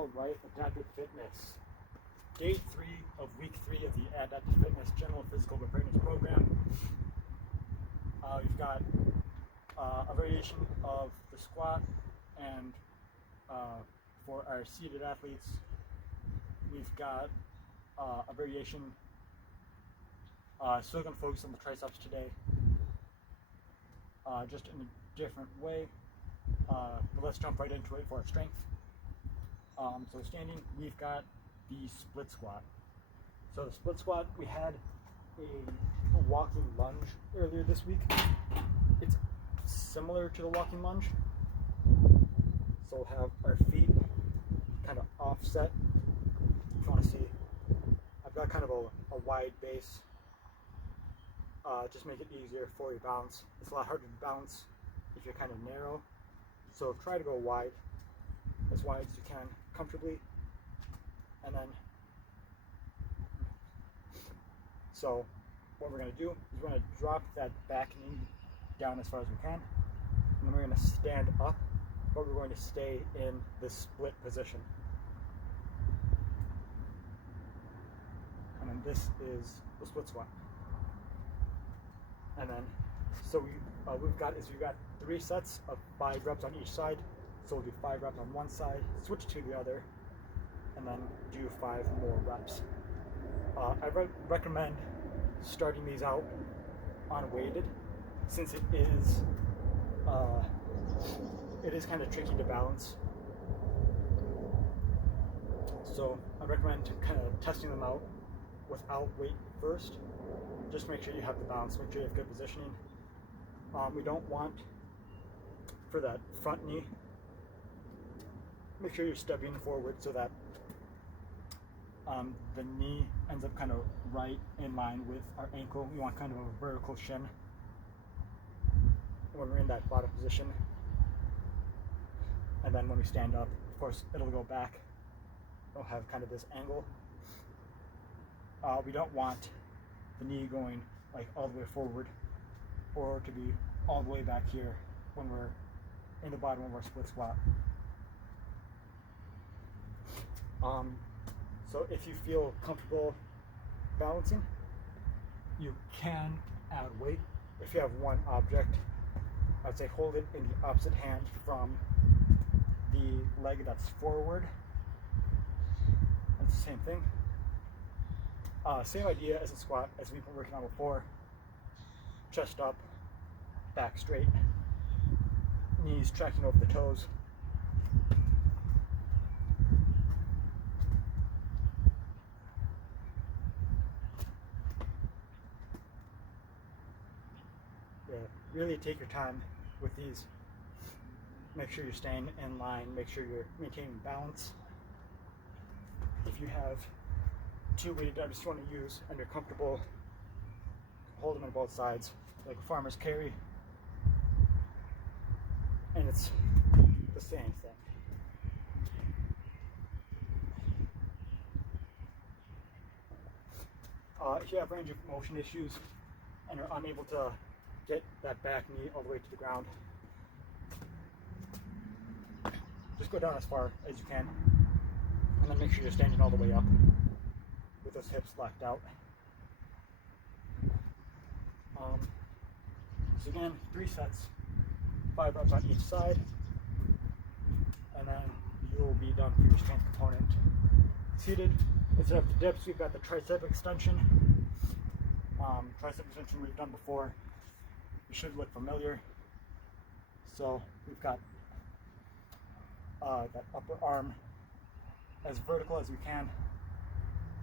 All right, adaptive fitness. Day 3 of week 3 of the adaptive fitness general physical preparedness program. We've got a variation of the squat, and for our seated athletes, we've got a variation. Still going to focus on the triceps today, just in a different way. But let's jump right into it for our strength. So standing, we've got the split squat. So the split squat, we had a walking lunge earlier this week. It's similar to the walking lunge. So we'll have our feet kind of offset. If you want to see, I've got kind of a wide base. Just make it easier for your balance. It's a lot harder to balance if you're kind of narrow. So try to go wide as you can comfortably. And then, so what we're going to do is we're going to drop that back knee down as far as we can. And then we're going to stand up, but we're going to stay in this split position. And then this is the split squat. And then, so we've got 3 sets of 5 reps on each side. So we'll do 5 reps on one side, switch to the other, and then do 5 more reps. I recommend starting these out unweighted, since it is kind of tricky to balance. So I recommend kind of testing them out without weight first. Just make sure you have the balance, make sure you have good positioning. We don't want, for that front knee, make sure you're stepping forward so that the knee ends up kind of right in line with our ankle. We want kind of a vertical shin when we're in that bottom position. And then when we stand up, of course, it'll go back. It'll have kind of this angle. We don't want the knee going like all the way forward, or to be all the way back here when we're in the bottom of our split squat. So if you feel comfortable balancing, you can add weight. If you have one object, I'd say hold it in the opposite hand from the leg that's forward. It's the same thing. Same idea as a squat as we've been working on before. Chest up, back straight, knees tracking over the toes. Yeah, really take your time with these. Make sure you're staying in line, make sure you're maintaining balance. If you have 2 weighted items you want to use and you're comfortable, hold them on both sides like a farmer's carry, and it's the same thing. If you have range of motion issues and are unable to get that back knee all the way to the ground, just go down as far as you can, and then make sure you're standing all the way up with those hips locked out. So again, 3 sets, 5 reps on each side, and then you'll be done for your strength component. Seated, instead of the dips, we've got the tricep extension. Tricep extension we've done before. It should look familiar. So we've got that upper arm as vertical as we can,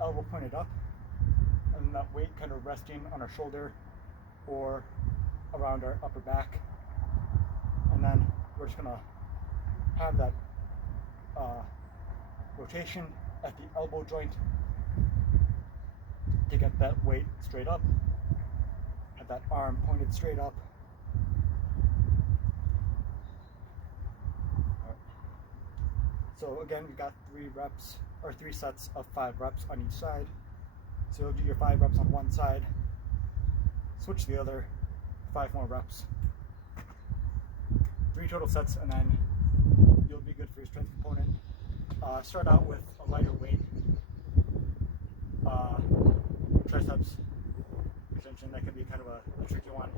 elbow pointed up, and that weight kind of resting on our shoulder or around our upper back. And then we're just gonna have that rotation at the elbow joint to get that weight straight up, have that arm pointed straight up. So again, we've got 3 sets of 5 reps on each side. So you'll do your 5 reps on one side, switch to the other, 5 more reps, 3 total sets, and then you'll be good for your strength component. Start out with a lighter weight, triceps extension. That can be kind of a tricky one.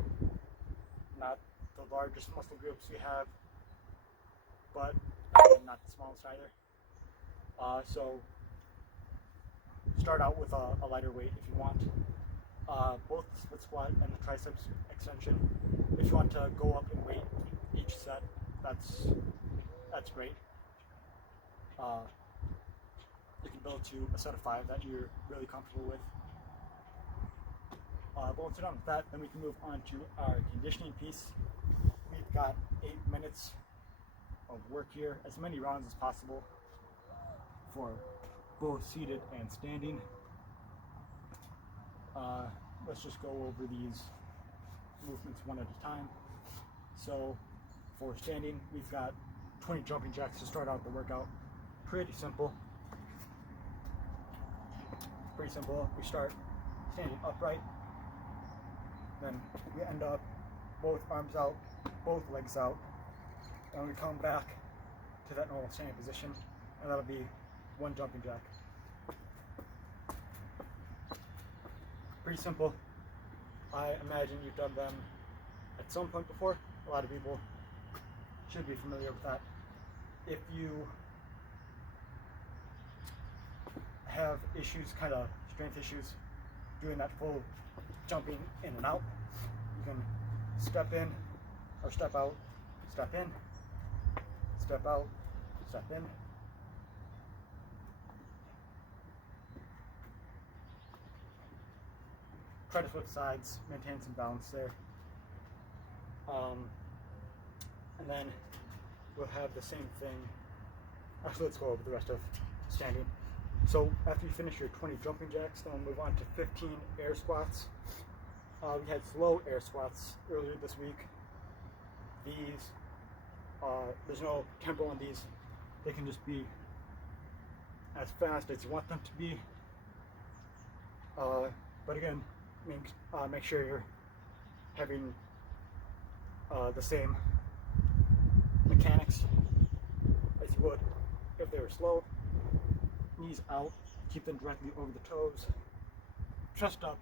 Not the largest muscle groups we have, but not the smallest either. So start out with a lighter weight if you want. Both the split squat and the triceps extension. If you want to go up in weight each set, that's great. You can build to a set of 5 that you're really comfortable with. But once we're done with that, then we can move on to our conditioning piece. We've got 8 minutes of work here, as many rounds as possible for both seated and standing. Let's just go over these movements one at a time. So for standing, we've got 20 jumping jacks to start out the workout. Pretty simple. We start standing upright, then we end up both arms out, both legs out, and we come back to that normal standing position, and that'll be 1 jumping jack. Pretty simple. I imagine you've done them at some point before. A lot of people should be familiar with that. If you have issues, kind of strength issues, doing that full jumping in and out, you can step in or step out, step in, step out, step in. Try to flip sides, maintain some balance there. And then we'll have the same thing. Actually, let's go over the rest of standing. So after you finish your 20 jumping jacks, then we'll move on to 15 air squats. We had slow air squats earlier this week. These, there's no tempo on these. They can just be as fast as you want them to be. But again, make sure you're having the same mechanics as you would if they were slow. Knees out, keep them directly over the toes, chest up,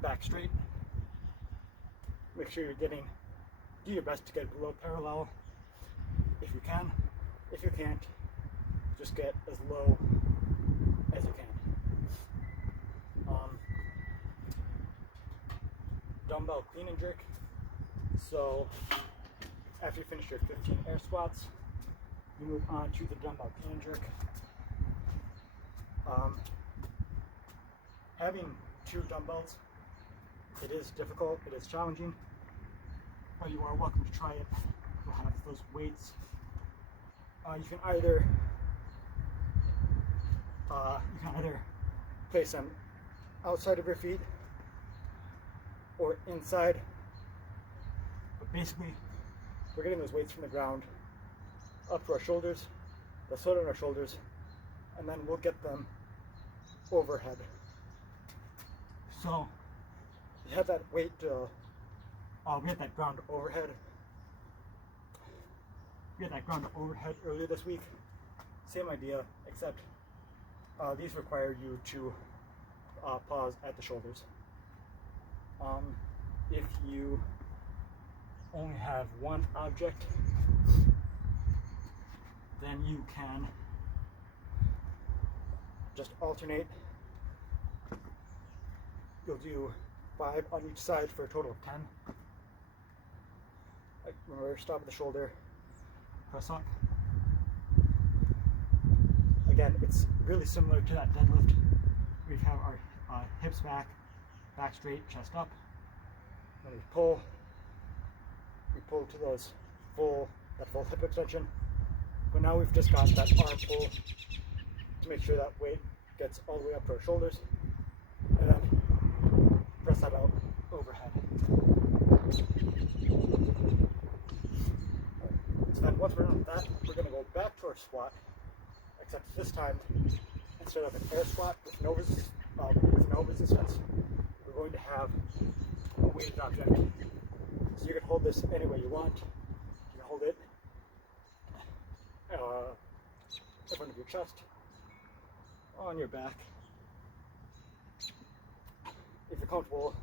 back straight. Make sure you're do your best to get below parallel if you can. If you can't, just get as low as you can. Dumbbell clean and jerk. So after you finish your 15 air squats, you move on to the dumbbell clean and jerk. Having 2 dumbbells, it is difficult, it is challenging, but you are welcome to try it. You'll have those weights. You can either place them outside of your feet or inside, but basically we're getting those weights from the ground up to our shoulders, the foot on our shoulders, and then we'll get them overhead. So you have that weight, we had that ground overhead. We had that ground overhead earlier this week. Same idea, except these require you to pause at the shoulders. If you only have one object, then you can just alternate. You'll do 5 on each side for a total of 10. Remember, stop at the shoulder, press up. Again, it's really similar to that deadlift. We have our hips back, back straight, chest up. Then we pull to those that full hip extension. But now we've just got that arm pull to make sure that weight gets all the way up to our shoulders, and then press that out overhead. So then once we're done with that, we're going to go back to our squat, except this time, instead of an air squat with no resistance, we're going to have a weighted object. So you can hold this any way you want. You can hold it the front of your chest, on your back. If you're comfortable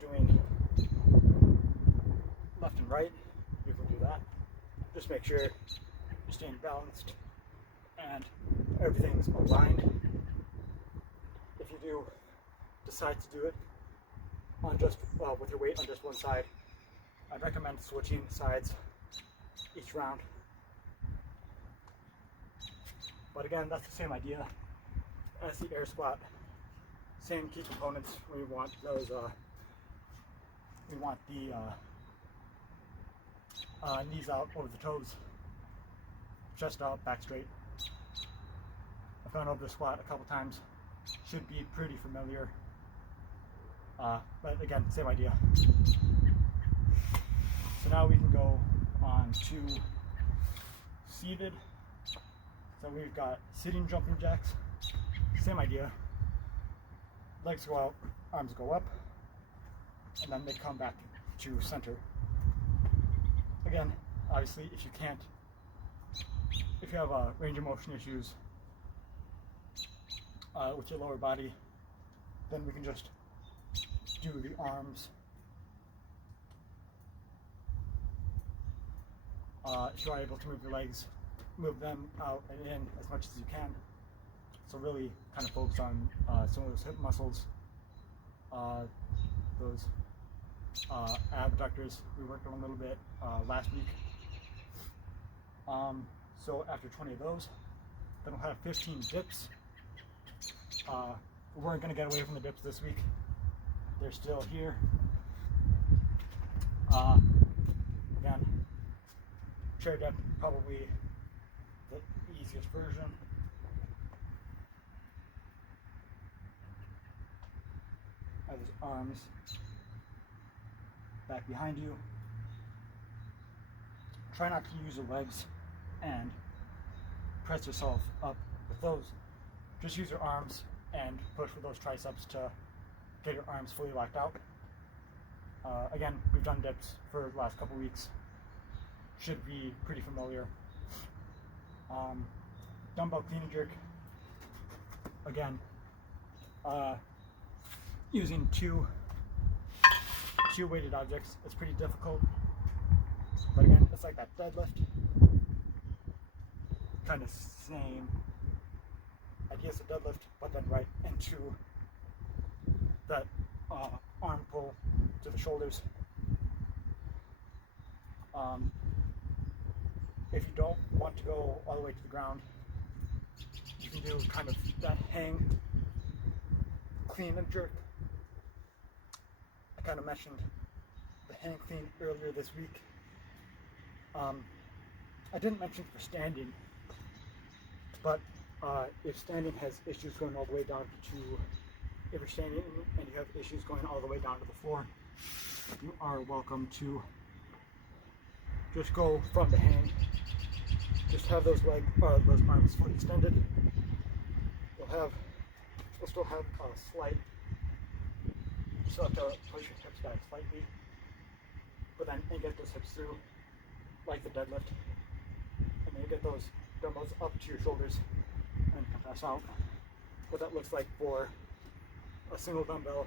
doing left and right, you can do that. Just make sure you're staying balanced and everything's aligned. If you do decide to do it on just with your weight on just one side, I'd recommend switching sides each round. But again, that's the same idea as the air squat. Same key components. We want those. We want the knees out over the toes, chest out, back straight. I've gone over the squat a couple times. Should be pretty familiar. But again, same idea. So now we can go on to seated. So we've got sitting jumping jacks. Same idea. Legs go out, arms go up, and then they come back to center. Again, obviously, if you have range of motion issues with your lower body, then we can just do the arms. If you are able to move your legs, move them out and in as much as you can. So really kind of focus on some of those hip muscles, those abductors we worked on a little bit last week. So after 20 of those, then we'll have 15 dips. We weren't going to get away from the dips this week. They're still here. Again, chair dip, probably the easiest version. Have his arms back behind you. Try not to use your legs and press yourself up with those. Just use your arms and push with those triceps to get your arms fully locked out. Again, we've done dips for the last couple weeks. Should be pretty familiar. Dumbbell clean and jerk. Again, using two weighted objects, it's pretty difficult. But again, it's like that deadlift. Kind of same idea as a deadlift, but then right into that arm pull to the shoulders. If you don't want to go all the way to the ground, you can do kind of that hang, clean and jerk. I kind of mentioned the hang clean earlier this week. I didn't mention for standing, but if standing has issues going all the way down to, if you're standing and you have issues going all the way down to the floor, you are welcome to just go from the hang. Just have those those arms fully extended. You'll still have a slight. You still have to push your hips back slightly, but then you get those hips through, like the deadlift, and then you get those dumbbells up to your shoulders and compress out. What that looks like for a single dumbbell.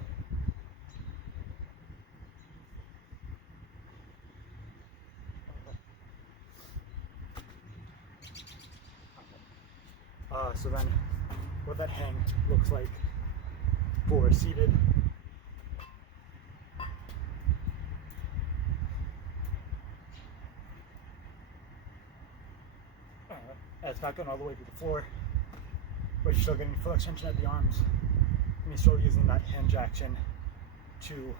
So then what that hang looks like for seated. It's not going all the way to the floor, but you're still getting full extension at the arms, and you're still using that hinge action to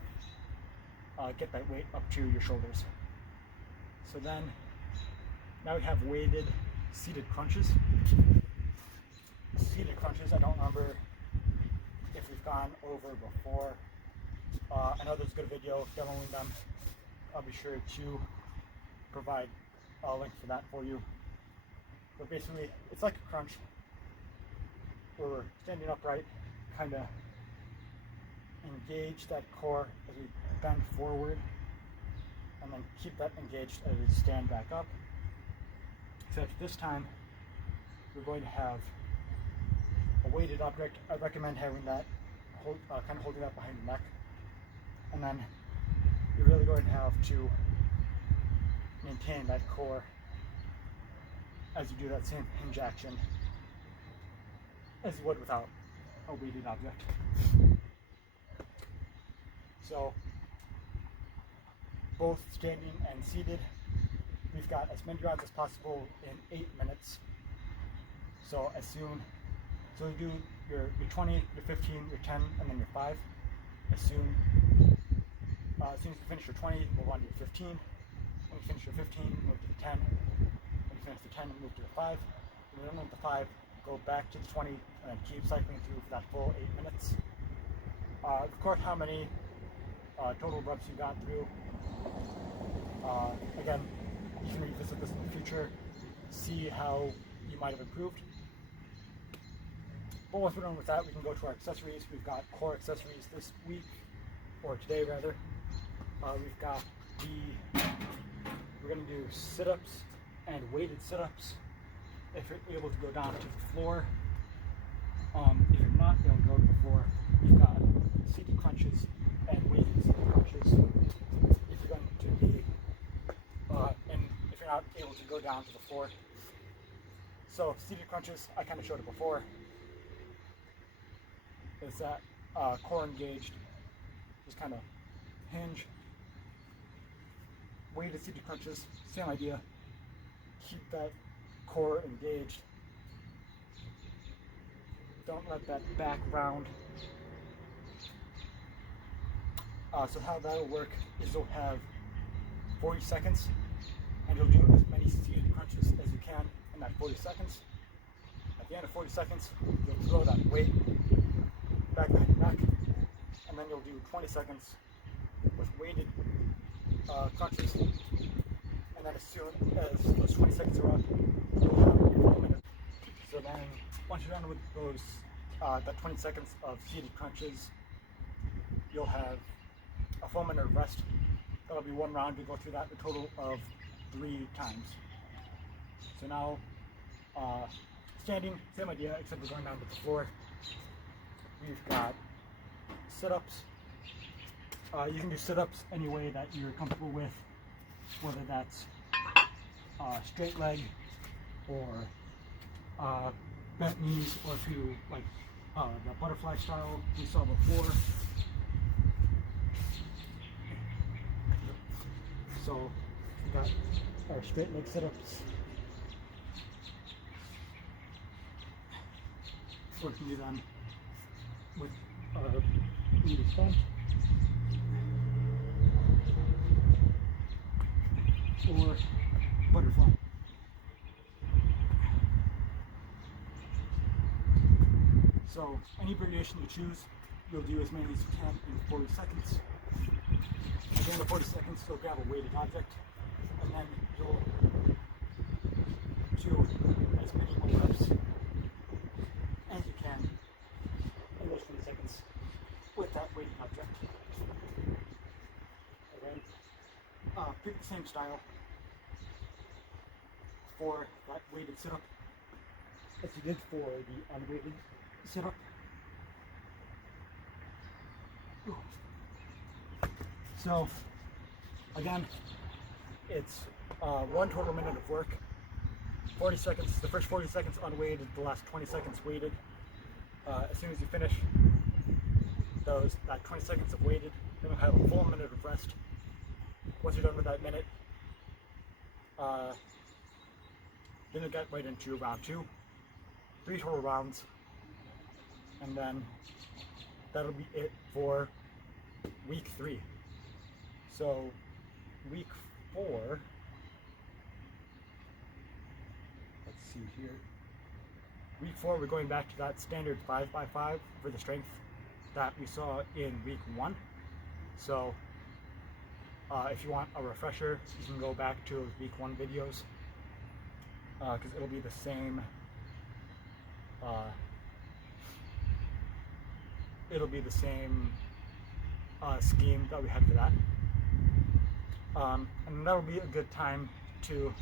get that weight up to your shoulders. So then, now we have weighted seated crunches. Seated crunches, I don't remember if we've gone over before. I know there's a good video demoing them. I'll be sure to provide a link for that for you. But basically, it's like a crunch where we're standing upright, kind of engage that core as we bend forward, and then keep that engaged as we stand back up. Except this time, you're going to have a weighted object. I recommend having that kind of holding that behind the neck, and then you're really going to have to maintain that core as you do that same hinge action as you would without a weighted object. So both standing and seated, we've got as many rounds as possible in 8 minutes. So you do your 20, your 15, your 10, and then your 5. As soon as you finish your 20, move on to your 15. When you finish your 15, move to the 10. When you finish the 10, move to the 5. When you're done with the 5, go back to the 20, and then keep cycling through for that full 8 minutes. Record how many total reps you got through. Again, you can revisit this in the future, see how you might have improved. But once we're done with that, we can go to our accessories. We've got core accessories this week, or today rather. We've got we're going to do sit-ups and weighted sit-ups if you're able to go down to the floor. If you're not able to go to the floor, we've got seated crunches and weighted seated crunches. If you're going to be, and if you're not able to go down to the floor. So seated crunches, I kind of showed it before. Is that core engaged, just kind of hinge. Weighted seated crunches, same idea. Keep that core engaged. Don't let that back round. So how that'll work is you'll have 40 seconds, and you'll do as many seated crunches as you can in that 40 seconds. At the end of 40 seconds, you'll throw that weight back behind your neck, and then you'll do 20 seconds with weighted crunches, and then as soon as those 20 seconds are up, you'll have your 1 minute. So then, once you're done with those, that 20 seconds of seated crunches, you'll have a 4 minute rest. That'll be one round. We go through that a total of 3 times. So now, standing, same idea, except we're going down to the floor. We've got sit-ups. You can do sit-ups any way that you're comfortable with, whether that's straight leg or bent knees, or if you like the butterfly style we saw before. So we got our straight leg sit-ups. Or we can do them with knees bent, or butterfly. So any variation you choose, you'll do as many as you can in 40 seconds. At the end of 40 seconds, you'll grab a weighted object, and then you'll do as many more reps as you can in those 20 seconds with that weighted object. Again, pick the same style for that weighted sit-up as you did for the unweighted sit-up. So again, it's 1 total minute of work. 40 seconds, the first 40 seconds unweighted, the last 20 seconds weighted. As soon as you finish that 20 seconds of weighted, then you'll have a full minute of rest. Once you're done with that minute, then you'll get right into round 2. 3 total rounds, and then that'll be it for week 3. So week 4, let's see here. Week 4, we're going back to that standard 5x5 for the strength that we saw in week 1. So if you want a refresher, you can go back to those week 1 videos, because it'll be the same. Scheme that we had for that, and that'll be a good time to